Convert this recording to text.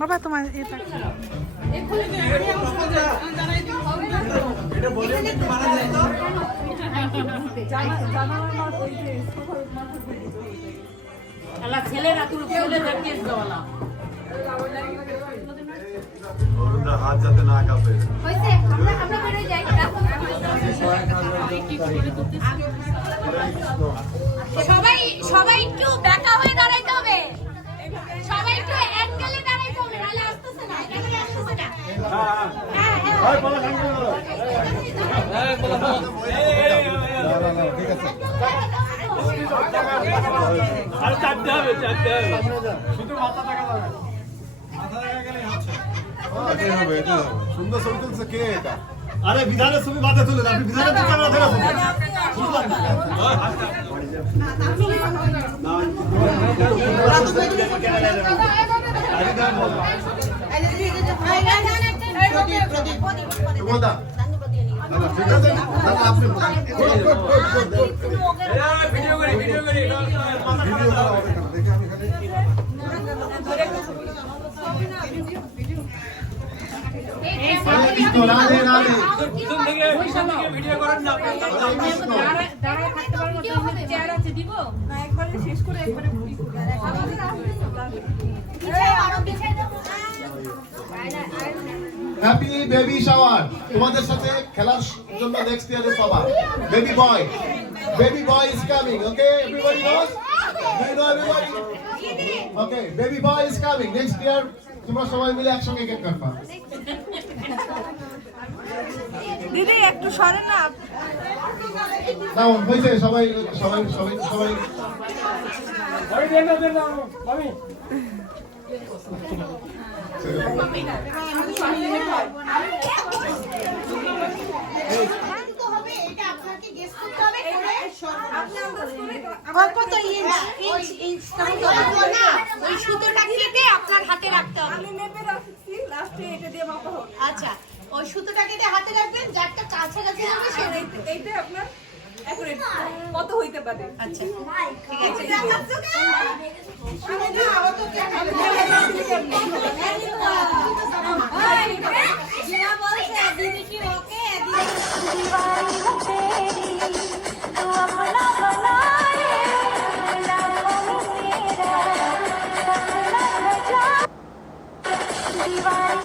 বাবা তোমার এটা ছেলেরা ছেলেদের দেওয়া হাত যাতে না কাঁপে সবাই সবাই একটু ব্যাকা হয়ে দাঁড়াইতে হবে, সবাই একটু অ্যাঙ্গেলে দাঁড়াইতে হবে, নাহলে আসতেছে না, এখানে আসতেছে না। হ্যাঁ হ্যাঁ বলা ঠিক আছে। আর চাটতে হবে শুধু মাথা টাকা যাবে, মাথা টাকা গেলে হচ্ছে এটাই হবে, এটাই হবে। সুন্দর ছবি তুলছে কে এটা? আরে বিধানের ছবি মাথা তুলে আপনি বিধানের দিকে ক্যামেরা ধরে আছেন হ্যাপি বেবি শাওয়ার। তোমাদের সাথে খেলার জন্য নেক্সট ইয়ারে পাবা baby boy. Baby boy is coming, okay everybody knows, do you know everybody? Okay baby boy is coming next year. তোমরা সবাই মিলে একসঙ্গে কেক কাটবা। দিদি একটু সরেন না। নাও হইছে, সবাই সবাই সবাই সবাই ওই দেন না মামি কত ইঞ্চ ওই সুতোটা কেটে আপনার হাতে রাখতে হবে। আমি মেপে রাখছি, লাস্টে এটা দিয়ে মাপা হবে। আচ্ছা, ওই সুতোটা কেটে হাতে রাখবেন, যারটা কাছে কাছে যাবে এইটা আপনার অ্যাকুরেট কত হইতে পারে। আচ্ছা ঠিক আছে। দিদি কি ওকে?